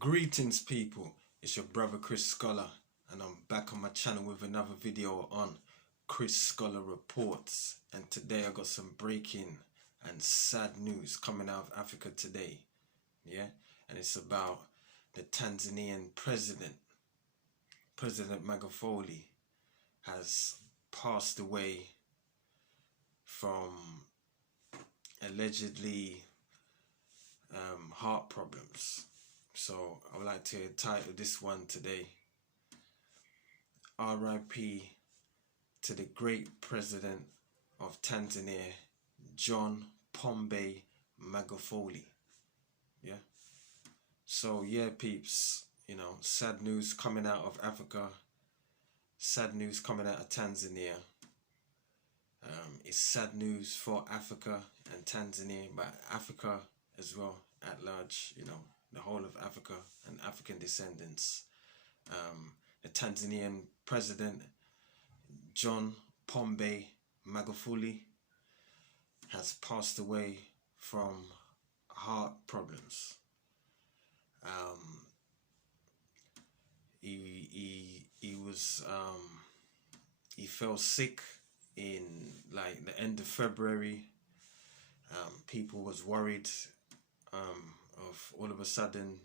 Greetings people, it's your brother Chris Scholar and I'm back on my channel with another video on Chris Scholar Reports, and today I got some breaking and sad news coming out of Africa today, and it's about the Tanzanian President Magufuli has passed away from allegedly heart problems. So I would like to title this one today, R.I.P. to the great President of Tanzania, John Pombe Magufuli. So peeps, sad news coming out of Africa, sad news coming out of Tanzania. It's sad news for Africa and Tanzania, but Africa as well at large, the whole of Africa and African descendants. The Tanzanian President John Pombe Magufuli has passed away from heart problems. He fell sick in like the end of February. People was worried of all of a sudden,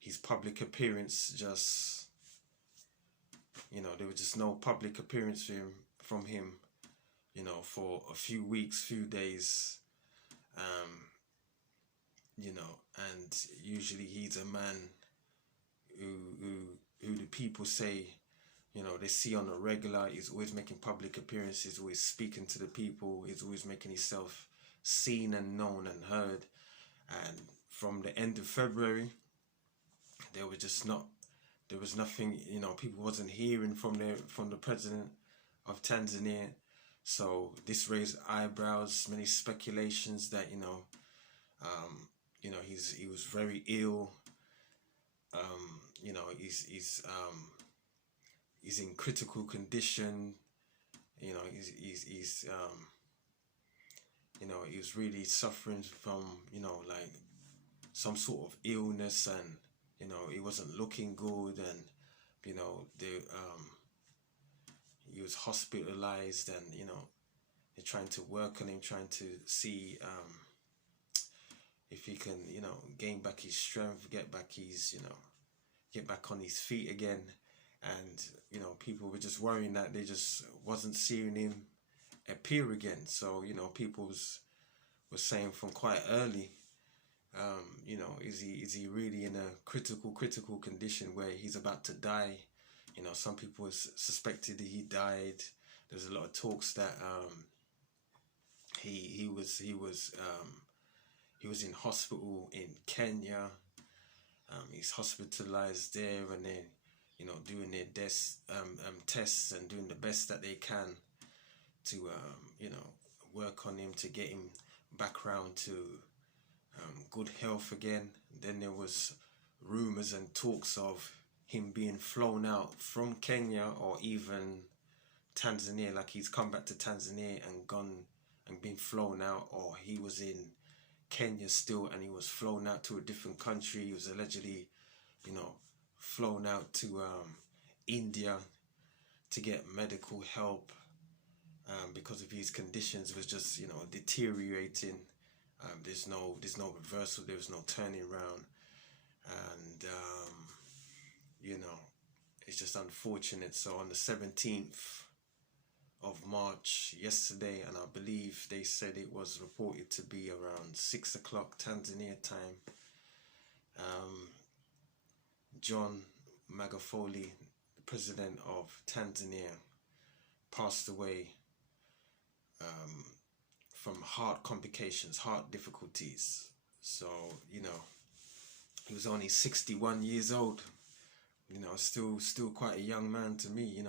his public appearance just, there was just no public appearance from him, for a few weeks, few days, and usually he's a man who the people say, they see on a regular. He's always making public appearances, always speaking to the people, he's always making himself seen and known and heard. And from the end of February, there was nothing, people wasn't hearing from the president of Tanzania. So this raised eyebrows, many speculations that he was very ill. He's in critical condition. He was really suffering from, like some sort of illness, and, he wasn't looking good, and, he was hospitalized, and, they're trying to work on him, trying to see, if he can, gain back his strength, get back on his feet again. And, people were just worrying that they just wasn't seeing him appear again. So, people was saying from quite early, is he really in a critical condition where he's about to die? Some people suspected that he died. There's a lot of talks that he was in hospital in Kenya. He's hospitalized there, and then doing their tests and doing the best that they can to work on him to get him back around to good health again. Then there was rumors and talks of him being flown out from Kenya or even Tanzania, like he's come back to Tanzania and gone and been flown out, or he was in Kenya still and he was flown out to a different country. He was allegedly, flown out to India to get medical help because of his conditions was just, deteriorating. There's no reversal, there was no turning around, and it's just unfortunate. So on the 17th of March, yesterday, and I believe they said it was reported to be around 6 o'clock Tanzania time, John Magufuli, the president of Tanzania, passed away from heart complications, heart difficulties. So, he was only 61 years old, still quite a young man to me,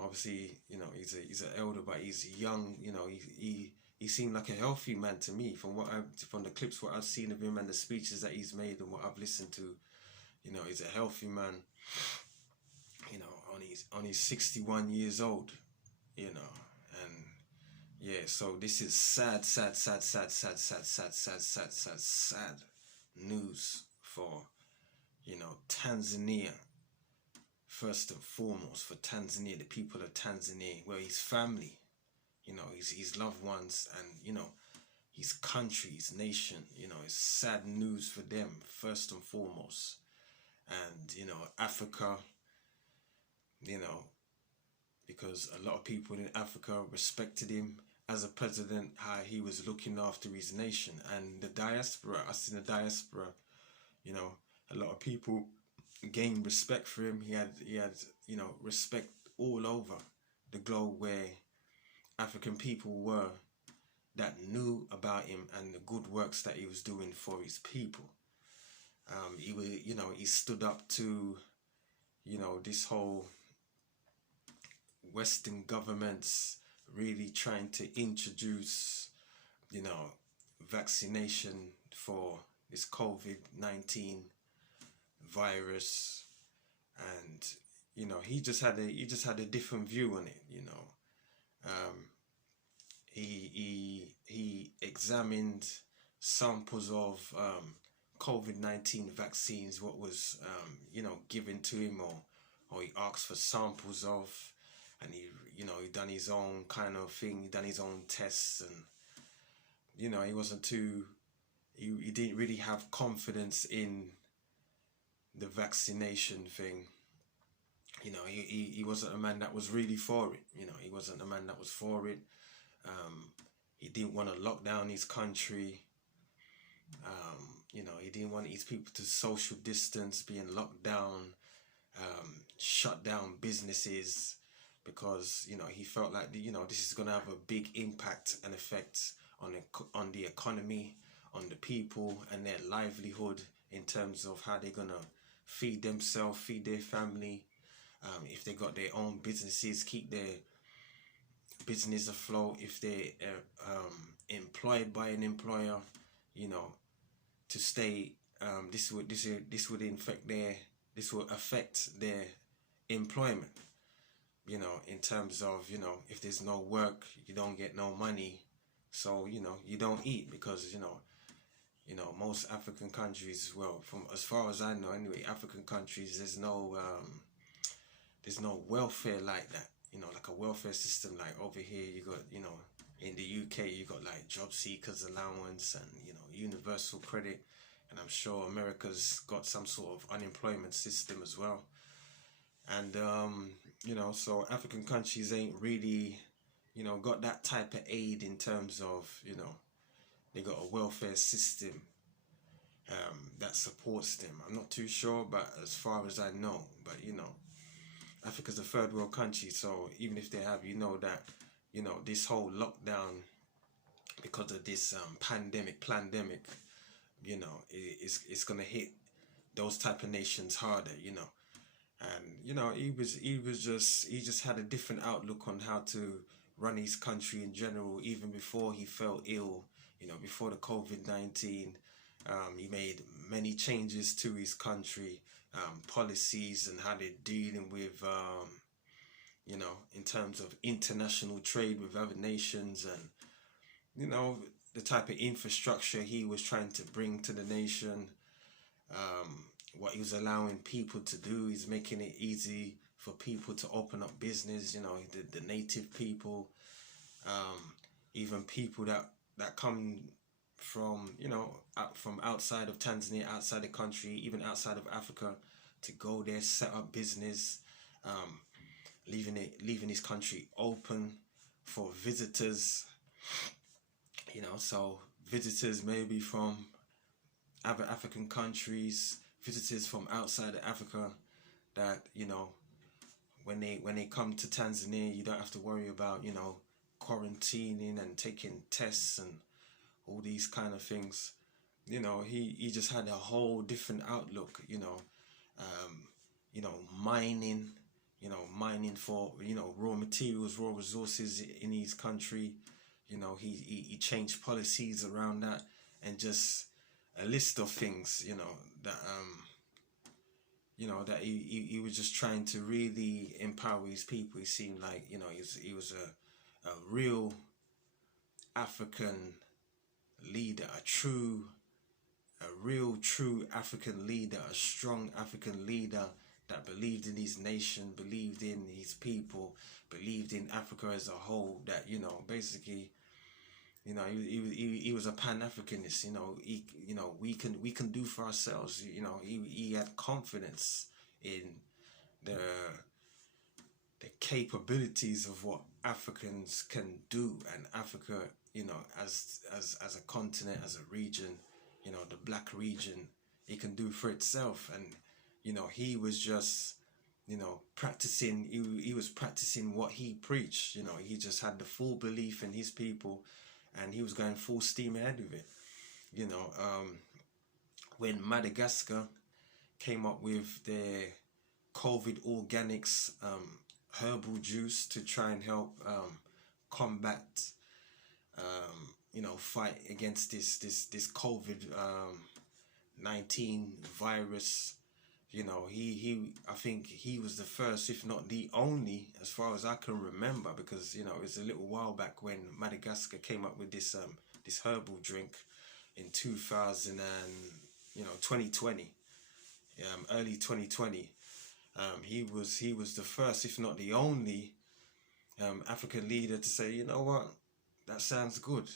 obviously, he's an elder, but he's young, he seemed like a healthy man to me from the clips what I've seen of him and the speeches that he's made and what I've listened to. He's a healthy man, only 61 years old, and so this is sad news for, Tanzania, first and foremost, for Tanzania, the people of Tanzania, well, his family, his loved ones, and, his country, his nation, it's sad news for them, first and foremost. And, Africa, because a lot of people in Africa respected him as a president, how he was looking after his nation. And the diaspora, us in the diaspora, a lot of people gained respect for him. He had respect all over the globe where African people were that knew about him and the good works that he was doing for his people. He stood up to, this whole Western governments really trying to introduce, vaccination for this COVID-19 virus, and he just had a different view on it. He examined samples of COVID-19 vaccines, what was given to him, or he asked for samples of, and he done his own kind of thing. He done his own tests, and he wasn't too. He didn't really have confidence in the vaccination thing. He wasn't a man that was really for it. He wasn't a man that was for it. He didn't want to lock down his country. He didn't want his people to social distance, being locked down, shut down businesses, because he felt like this is going to have a big impact and effect on the economy, on the people and their livelihood, in terms of how they're going to feed themselves, feed their family, if they got their own businesses, keep their business afloat, if they're employed by an employer, to stay. This would affect their employment. In terms of if there's no work, you don't get no money, so you don't eat, because most African countries, well, from as far as I know anyway, African countries, there's no welfare like that. Like a welfare system like over here. You got in the UK, you got like job seekers allowance and universal credit, and I'm sure America's got some sort of unemployment system as well. And so African countries ain't really got that type of aid, in terms of they got a welfare system that supports them. I'm not too sure, but as far as I know, but Africa's a third world country, so even if they have, that this whole lockdown, because of this pandemic, it's gonna hit those type of nations harder, and he just had a different outlook on how to run his country in general, even before he fell ill, before the COVID-19. He made many changes to his country, policies, and how they're dealing with, in terms of international trade with other nations, and, the type of infrastructure he was trying to bring to the nation, what he was allowing people to do. He's making it easy for people to open up business, the native people, even people that come from from outside of Tanzania, outside the country, even outside of Africa, to go there, set up business, leaving his country open for visitors. So visitors maybe from other African countries, visitors from outside of Africa, that when they come to Tanzania, you don't have to worry about quarantining and taking tests and all these kind of things. He just had a whole different outlook. Mining for raw materials, raw resources in his country. He changed policies around that, and just a list of things that he was just trying to really empower his people. He seemed like he was a real African leader, a real true African leader, a strong African leader that believed in his nation, believed in his people, believed in Africa as a whole, that, you know, basically, you know, he was a Pan-Africanist. You know, we can do for ourselves. You know, he had confidence in the capabilities of what Africans can do, and Africa, you know, as a continent, as a region, you know, the black region, it can do for itself. And, you know, he was just, you know, practicing, he was practicing what he preached. You know, he just had the full belief in his people, and he was going full steam ahead with it. You know, when Madagascar came up with their COVID organics herbal juice to try and help combat, you know, fight against this COVID-19 virus. You know, I think he was the first, if not the only, as far as I can remember, because, you know, it was a little while back when Madagascar came up with this herbal drink in 2020, early 2020. He was the first, if not the only, African leader to say, you know what, that sounds good.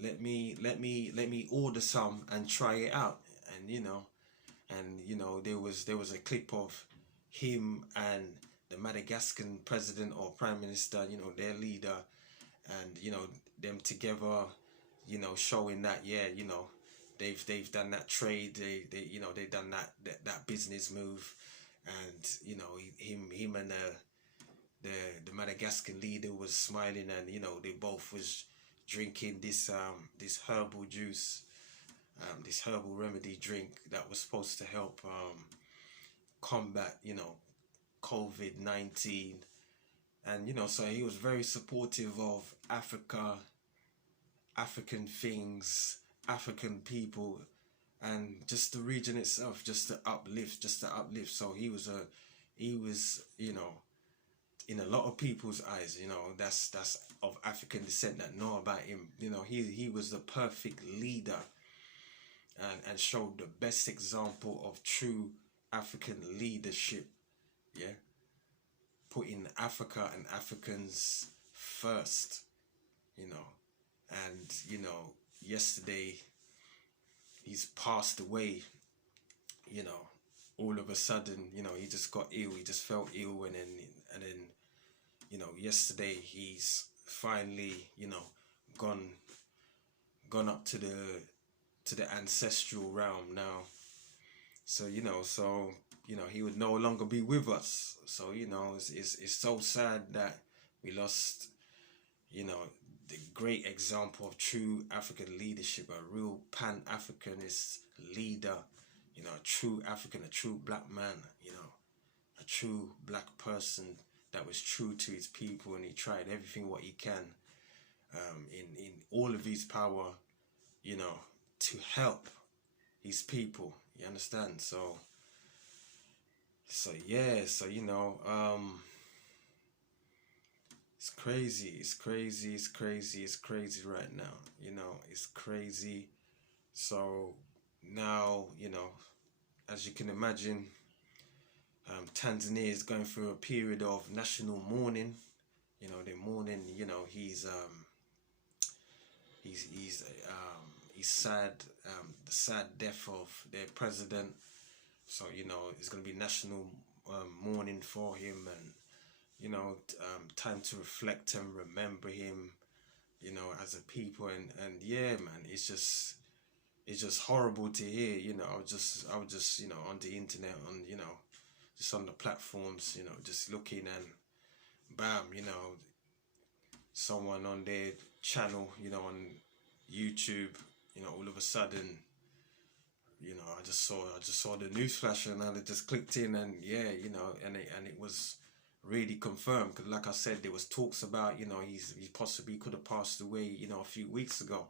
Let me order some and try it out. And you know, there was a clip of him and the Madagascan president or prime minister, you know, their leader, and, you know, them together, you know, showing that, yeah, you know, they've done that trade, they you know, they've done that business move. And, you know, him and the Madagascan leader was smiling, and, you know, they both was drinking this herbal juice, this herbal remedy drink that was supposed to help combat, you know, COVID-19. And, you know, so he was very supportive of Africa, African things, African people, and just the region itself, just to uplift. So he was, you know, in a lot of people's eyes, you know, that's of African descent that know about him. You know, he was the perfect leader, and showed the best example of true African leadership. Yeah, putting Africa and Africans first. You know, and, you know, yesterday he's passed away. You know, all of a sudden, you know, he just got ill. He just felt ill, and then, you know, yesterday he's finally, you know, gone up to the ancestral realm now. So, you know, he would no longer be with us. So, you know, it's so sad that we lost, you know, the great example of true African leadership, a real Pan-Africanist leader, you know, a true African, a true black man, you know, a true black person that was true to his people, and he tried everything what he can, in all of his power, you know, to help his people. You understand? So yeah, so, you know, it's crazy right now. You know, it's crazy. So now, you know, as you can imagine, Tanzania is going through a period of national mourning. You know, they're mourning. You know, he's sad. The sad death of their president. So, you know, it's going to be national mourning for him, and, you know, time to reflect and remember him, you know, as a people. And yeah, man, it's just horrible to hear. You know, I was just, you know, on the internet, on, you know, just on the platforms, you know, just looking, and bam, you know, someone on their channel, you know, on YouTube, you know, all of a sudden, you know, I just saw the news flash, and I just clicked in, and yeah, you know, and it was really confirmed, because, like I said, there was talks about, you know, he possibly could have passed away, you know, a few weeks ago,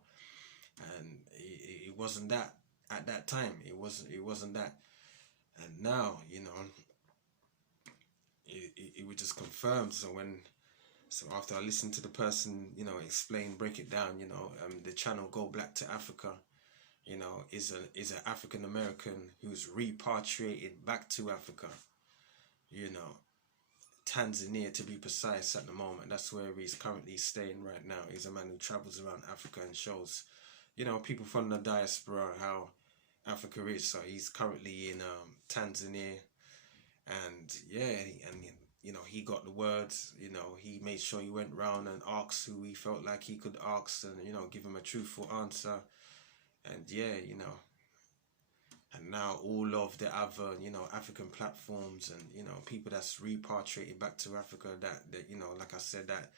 and it wasn't that at that time. It wasn't that, and now, you know, it was just confirmed. So after I listened to the person, you know, explain, break it down, you know, the channel Go Black to Africa, you know, is an African American who's repatriated back to Africa, you know, Tanzania to be precise at the moment. That's where he's currently staying right now. He's a man who travels around Africa and shows, you know, people from the diaspora how Africa is. So he's currently in Tanzania, and yeah, and you know, he got the words. You know, he made sure he went round and asked who he felt like he could ask, and you know, give him a truthful answer. And yeah, you know, and now all of the other, you know, African platforms and, you know, people that's repatriated back to Africa that you know, like I said, that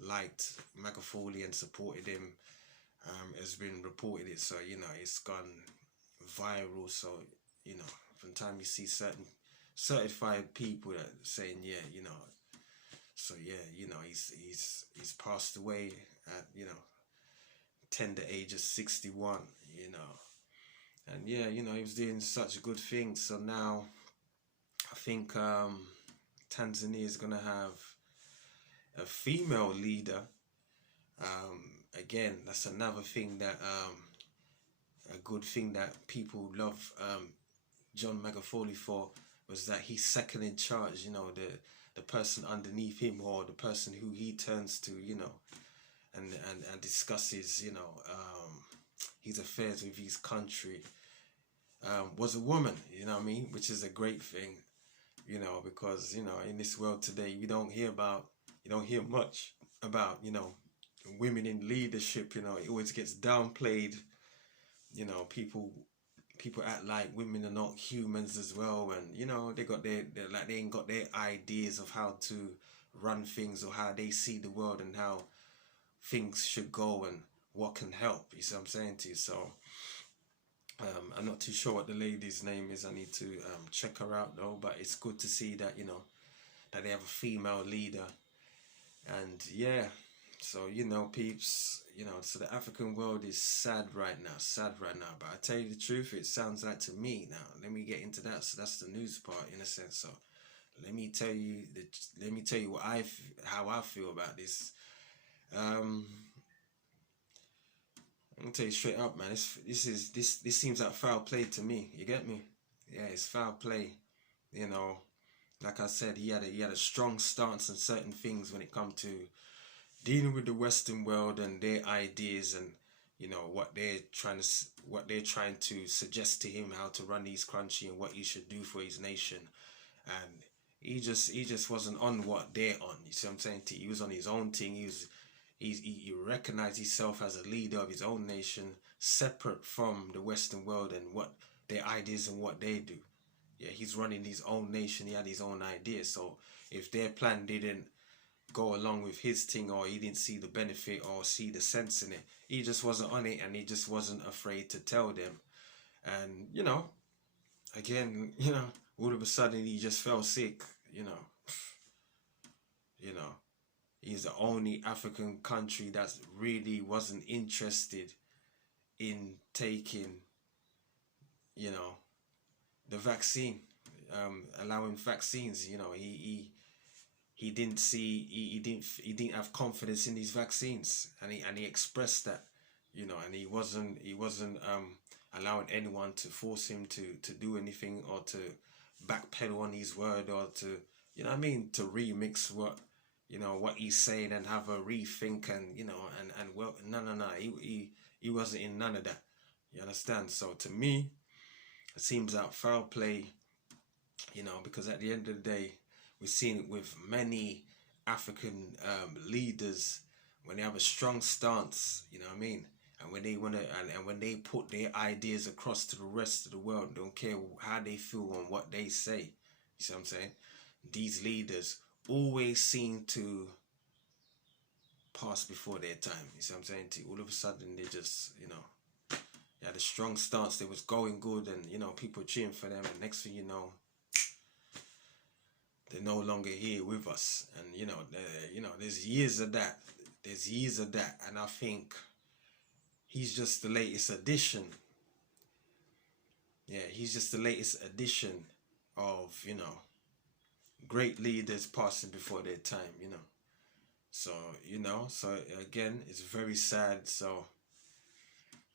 liked Magufuli and supported him, has been reported it. So, you know, it's gone viral. So, you know, from time you see certain certified people that saying, yeah, you know, so yeah, you know, he's passed away at, you know, tender age of 61, you know. And yeah, you know, he was doing such good things. So now I think Tanzania is gonna have a female leader. Again, that's another thing that a good thing that people love John Magufuli for, was that he's second in charge. You know, the person underneath him, or the person who he turns to, you know, and discusses, you know, his affairs with his country, was a woman. You know what I mean? Which is a great thing, you know, because, you know, in this world today, you don't hear much about, you know, women in leadership. You know, it always gets downplayed. You know, people act like women are not humans as well, and you know, they got they're like, they ain't got their ideas of how to run things, or how they see the world, and how things should go, and what can help. You see what I'm saying to you? So I'm not too sure what the lady's name is. I need to check her out though. But it's good to see that, you know, that they have a female leader. And yeah, so, you know, peeps, you know, so the African world is sad right now, But I tell you the truth, it sounds like to me now. Let me get into that. So that's the news part, in a sense. So let me tell you what how I feel about this. I'm gonna tell you straight up, man. This seems like foul play to me. You get me? Yeah, it's foul play. You know, like I said, he had a strong stance on certain things when it comes to dealing with the Western world and their ideas, and you know what they're trying to suggest to him, how to run his country and what he should do for his nation. And he just wasn't on what they're on. You see what I'm saying? He was on his own thing. He recognized himself as a leader of his own nation, separate from the Western world and what their ideas and what they do. Yeah, he's running his own nation. He had his own ideas. So if their plan didn't go along with his thing, or he didn't see the benefit or see the sense in it, he just wasn't on it, and he just wasn't afraid to tell them. And you know, again, you know, all of a sudden he just fell sick. You know, he's the only African country that really wasn't interested in taking, you know, the vaccine, allowing vaccines. You know, he didn't see, he didn't have confidence in these vaccines, and he expressed that, you know, and he wasn't allowing anyone to force him to do anything, or to backpedal on his word, or to, you know what I mean, to remix what, you know, what he's saying, and have a rethink, and you know, and well, no, he wasn't in none of that. You understand? So to me, it seems like foul play, you know, because at the end of the day, we've seen it with many African leaders, when they have a strong stance, you know what I mean, and when they want to, and when they put their ideas across to the rest of the world, don't care how they feel and what they say. You see what I'm saying? These leaders always seem to pass before their time. You see what I'm saying? All of a sudden, they just, you know, they had a strong stance. They was going good, and you know, people cheering for them. And next thing you know, they're no longer here with us. And you know, there's years of that. And I think he's just the latest addition. Yeah, he's just the latest addition of, you know, great leaders passing before their time. You know. So, you know, so again, it's very sad. So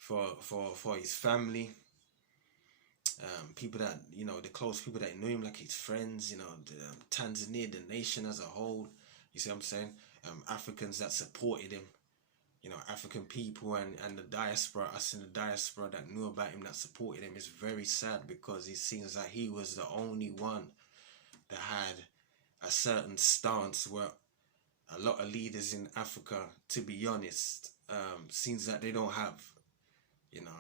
for his family, people that, you know, the close people that knew him, like his friends, you know, Tanzania, the nation as a whole. You see what I'm saying? Africans that supported him, you know, African people and the diaspora, us in the diaspora that knew about him, that supported him. Is very sad because it seems like he was the only one that had a certain stance where a lot of leaders in Africa, to be honest, seems that they don't have. You know,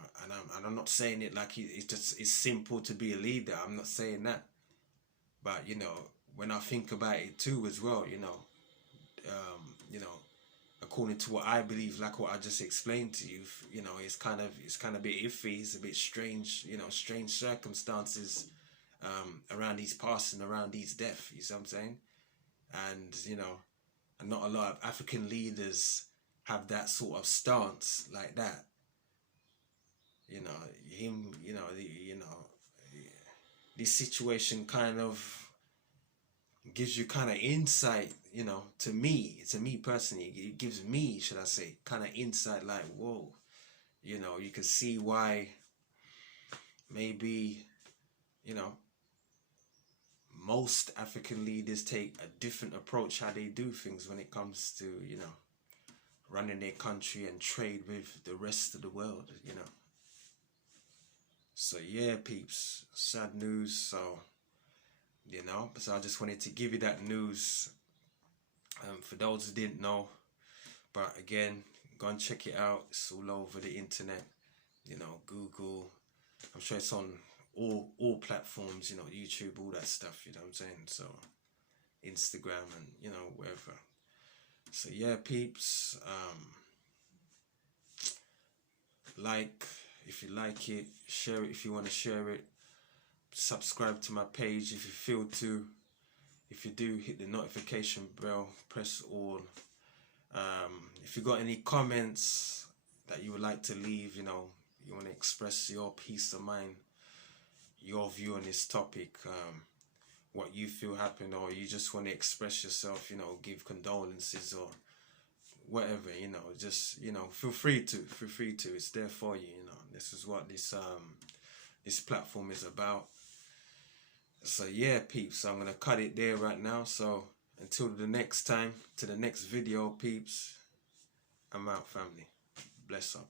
and I'm not saying it like it's simple to be a leader. I'm not saying that, but you know, when I think about it too as well, you know, according to what I believe, like what I just explained to you, you know, it's kind of a bit iffy. It's a bit strange, you know, strange circumstances around his passing, around his death. You see what I'm saying? And you know, and not a lot of African leaders have that sort of stance like that. You know, him, this situation kind of gives you kind of insight, you know, to me personally, it gives me, should I say, kind of insight, like, whoa, you know, you can see why maybe, you know, most African leaders take a different approach how they do things when it comes to, you know, running their country and trade with the rest of the world, you know. So yeah, peeps, sad news. So, you know, so I just wanted to give you that news for those who didn't know. But again, go and check it out. It's all over the internet, you know, Google. I'm sure it's on all platforms, you know, YouTube, all that stuff, you know what I'm saying? So Instagram and, you know, wherever. So yeah, peeps, like if you like it, share it if you want to share it, subscribe to my page if you feel to. If you do, hit the notification bell, press all. If you got any comments that you would like to leave, you know, you want to express your peace of mind, your view on this topic, what you feel happened, or you just want to express yourself, you know, give condolences or whatever, you know, just, you know, feel free to, it's there for you, you know. This is what this platform is about. So yeah, peeps, I'm gonna cut it there right now. So until the next time, to the next video, peeps, I'm out, family. Bless up.